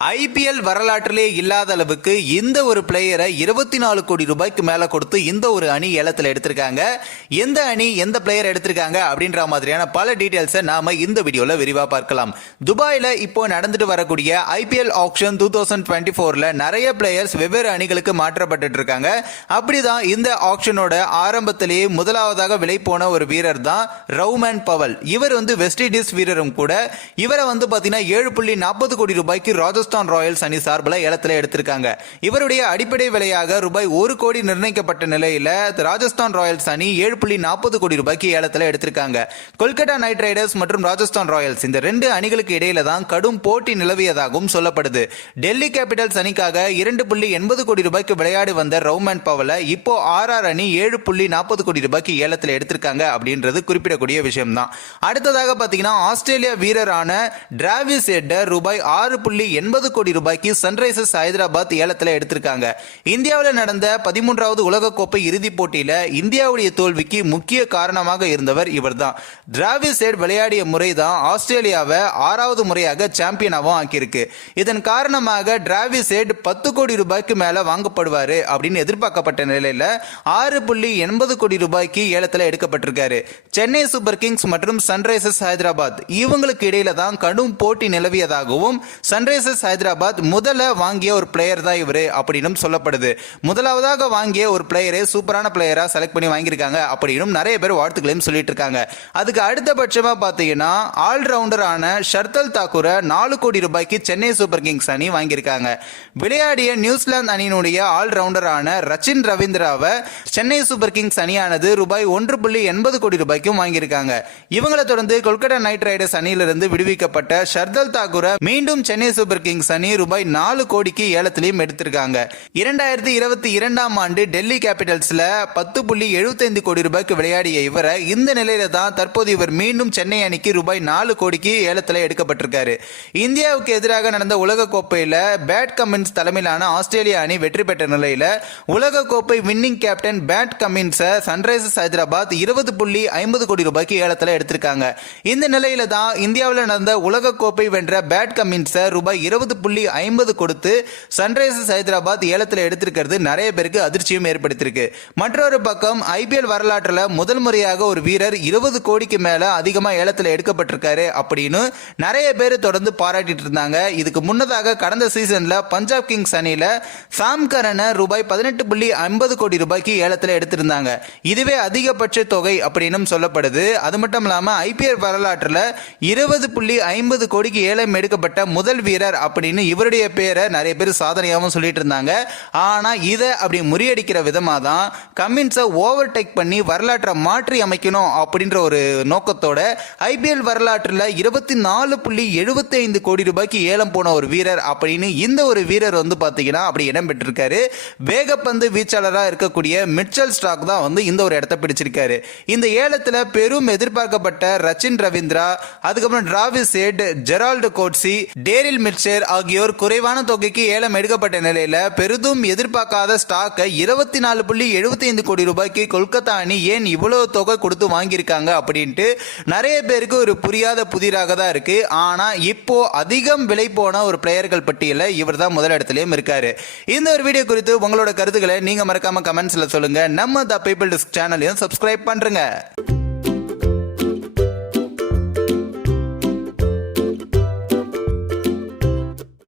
IPL வரலாற்றிலே இல்லாத அளவுக்கு இந்த ஒரு பிளேயரை 24 கோடி ரூபாய்க்கு மேல கொடுத்து இந்த ஒரு அணி ஏலத்தில் எடுத்திருக்காங்க. எந்த அணி எந்த பிளேயர் எடுத்திருக்காங்க அப்படின்ற மாதிரியான பல டீடைல்ஸை நாம இந்த வீடியோல விரிவா பார்க்கலாம். துபாயில இப்போ நடந்துட்டு வரக்கூடிய ஐபிஎல் ஆக்ஷன் 2024ல நிறைய பிளேயர்ஸ் வெவ்வேறு அணிகளுக்கு மாற்றப்பட்டு இருக்காங்க. அப்படிதான் இந்த ஆக்ஷனோட ஆரம்பத்திலேயே முதலாவதாக விலை போன ஒரு வீரர் தான் ரவுமன் பவல். இவர் வெஸ்ட் இண்டீஸ் வீரரும் கூட. இவரை பாத்தீங்கன்னா 7.40 கோடி ரூபாய்க்கு ராஜஸ்தான் ராயல்ஸ் அணி சார்பில் ஏலத்தில் எடுத்திருக்காங்க. இவருடைய அடிப்படை விலையாக ரூபாய் 1 கோடி நிர்ணயிக்கப்பட்ட நிலையில ராஜஸ்தான் ராயல்ஸ் அணி 7.40 கோடி ரூபாய்க்கு ஏலத்தில் எடுத்திருக்காங்க. கொல்கத்தா நைட் ரைடர்ஸ் மற்றும் ராஜஸ்தான் ராயல்ஸ் இந்த ரெண்டு அணிகளுக்கு இடையில தான் கடும் போட்டி நிலவியதாகவும் சொல்லப்படுது. டெல்லி கேபிட்டல்ஸ் அணிக்காக 2.80 கோடி ரூபாய்க்கு விளையாடி வந்த ரவுமன் பவலை இப்போ ஆர்ஆர் அணி 7.40 கோடி ரூபாய்க்கு ஏலத்தில் எடுத்திருக்காங்க அப்படின்றது குறிப்பிடக்கூடிய விஷயம் தான். அடுத்ததாக பாத்தீங்கன்னா ஆஸ்திரேலியா வீரரான டிராவிஸ் ஹெட்டர் ரூபாய் 6.80 கோடி ரூபாய்க்கு சன்ரைசர்ஸ் ஹைதராபாத் ஏலத்தில் எடுத்திருக்காங்க. இந்தியாவில் நடந்த 13வது உலகக்கோப்பை இறுதிப் போட்டியில இந்தியாவுடைய தோல்விக்கு முக்கிய காரணமாக இருந்தவர் இவர்தான். டிராவிஸ் ஹெட் விளையாடிய முறைதான் ஆஸ்திரேலியாவை 6வது முறையாக சாம்பியனாகவும் ஆக்கியிருக்கு. இதன் காரணமாக டிராவிஸ் ஹெட் 10 கோடி ரூபாய்க்கு மேல வாங்கப்படுவாரு அப்படின்னு எதிர்பார்க்கப்பட்ட நிலையில 6.80 கோடி ரூபாய்க்கு ஏலத்தில் எடுக்கப்பட்டிருக்காரு. சென்னை சூப்பர் கிங்ஸ் மற்றும் சன்ரைசர்ஸ் ஹைதராபாத் இவங்களுக்கு இடையில தான் கடும் போட்டி நிலவியதாகவும் சன்ரைசர்ஸ் ஹைதராபாத் முதல்ல வாங்கிய ஒரு பிளேயர் தான் இவரு அப்படின்னு சொல்லப்படுது. முதலாவதாக வாங்கிய ஒரு பிளேயரை சூப்பரான பிளேயரா செலக்ட் பண்ணி வாங்கியிருக்காங்க அப்படின்னு நிறைய பேர் வாழ்த்துக்களையும் சொல்லிட்டு இருக்காங்க. அதுக்கு அடுத்தபட்சமா பாத்தீங்கன்னா ஆல்ரவுண்டரான ஷர்தல் தாக்கூரை 4 கோடி ரூபாய்க்கு சென்னை சூப்பர் கிங்ஸ் அணி வாங்கியிருக்காங்க. விளையாடிய நியூசிலாந்து அணியினுடைய ஆல்ரவுண்டரான ரச்சின் ரவீந்திராவை சென்னை சூப்பர் கிங்ஸ் அணியானது ரூபாய் 1.80 கோடி ரூபாய்க்கும் வாங்கியிருக்காங்க. இவங்களை தொடர்ந்து கொல்கத்தா நைட் ரைடர்ஸ் அணியிலிருந்து விடுவிக்கப்பட்ட ஷர்தல் தாக்கூரை மீண்டும் சென்னை சூப்பர் கிங்ஸ் அணி ரூபாய் 4 கோடிக்கு ஏலத்திலையும் எடுத்திருக்காங்க. 2022ஆம் ஆண்டு டெல்லி கேபிட்டல்ஸ்ல 10.75 கோடி ரூபாய்க்கு விளையாடிய இவரை இந்த நிலையில தான் தற்போது இவர் மீண்டும் சென்னை அணிக்கு ரூபாய் 4 கோடிக்கு ஏலத்தில் எடுக்கப்பட்டிருக்காரு. இந்தியாவுக்கு எதிராக நடந்த உலக கோப்பையில பேட் கமின்ஸ் தலைமையிலான ஆஸ்திரேலியா அணி வெற்றி பெற்ற நிலையில உலக கோப்பை winning captain Pat Cummins Sunrisers Hyderabad 20.50 கோடி ரூபாய்க்கு ஏலத்தில் எடுத்திருக்காங்க. இந்த நிலையில தான் இந்தியாவில் நடந்த உலக கோப்பை வென்ற பேட் கமின்ஸ் ரூபாய் 20.50 கொடுத்து சன்ரைசர்ஸ் ஹைதராபாத் ஏலத்தில் எடுத்திருக்கிறது நிறைய பேருக்கு அதிர்ச்சியும் ஏற்படுத்தியிருக்கு. மற்றொரு பக்கம் ஐபிஎல் வரலாற்றில் முதல் முறையாக ஒரு வீரர் 20 கோடிக்கு மேல அதிகமா ஏலத்தில் எடுக்கப்பட்டிருக்காரு அப்படின்னு நிறைய பேர் தொடர்ந்து பாராட்டிட்டு இருந்தாங்க. இதுக்கு முன்னதாக கடந்த சீசன்ல பஞ்சாப் கிங்ஸ் அணியில சாம் கரனை ரூபாய் 18.50 கோடி ரூபாய்க்கு ஏலத்தில் எடுத்திருந்தாங்க. இதுவே அதிகபட்ச தொகை அப்படின்னு சொல்லப்படுது. அது மட்டும் இல்லாம ஐபிஎல் வரலாற்றில் 20.50 கோடிக்கு ஏலம் எடுக்கப்பட்ட முதல் வீரர் அப்படின்னு இவருடைய பேரை நிறைய பேர் சாதனையாகவும் சொல்லிட்டு இருந்தாங்க. ஆனா இதை அப்படி முறியடிக்கிற விதமா தான் கமின்ஸை ஓவர்டேக் பண்ணி வரலாற்றை மாற்றி அமைக்கணும் அப்படின்ற ஒரு நோக்கத்தோட ஐபிஎல் வரலாற்றில் 24.75 கோடி ரூபாய்க்கு ஏலம் போன ஒரு வீரர் அப்படின்னு இந்த ஒரு வீரர் பாத்தீங்கன்னா அப்படி இடம் பெற்றிருக்காரு. வேகப்பந்து வீச்சாளராக இருக்கக்கூடிய மிச்சல் ஸ்டார்க் தான் இந்த ஒரு இடத்தை பிடிச்சிருக்காரு. இந்த ஏலத்தில் பெரும் எதிர்பார்க்கப்பட்ட ரச்சின் ரவீந்திரா, அதுக்கப்புறம் Travis Head, Gerald Coetzee, Daryl Mitchell ஆகியோர் குறைவான தொகைக்கு ஏலம் எடுக்கப்பட்ட நிலையில பெரிதும் எதிர்பார்க்காத ஸ்டாக்கை 24.75 கோடி ரூபாய்க்கு கொல்கத்தா அணி ஏன் இவ்வளவு தொகை கொடுத்து வாங்கியிருக்காங்க அப்படின்ட்டு நிறைய பேருக்கு ஒரு புரியாத புதிராக தான் இருக்கு. ஆனா இப்போ அதிகம் விலை போன ஒரு பிளேயர்கள் பட்டியல இவர் தான் முதலிடத்திலையும் இருக்காரு. இந்த ஒரு வீடியோ குறித்து உங்களோட கருத்துக்களை நீங்க மறக்காம கமெண்ட்ஸ்ல சொல்லுங்க. நம்ம த பீப்பிள் டிஸ்க் சேனலையும் சப்ஸ்கிரைப் பண்றேங்க.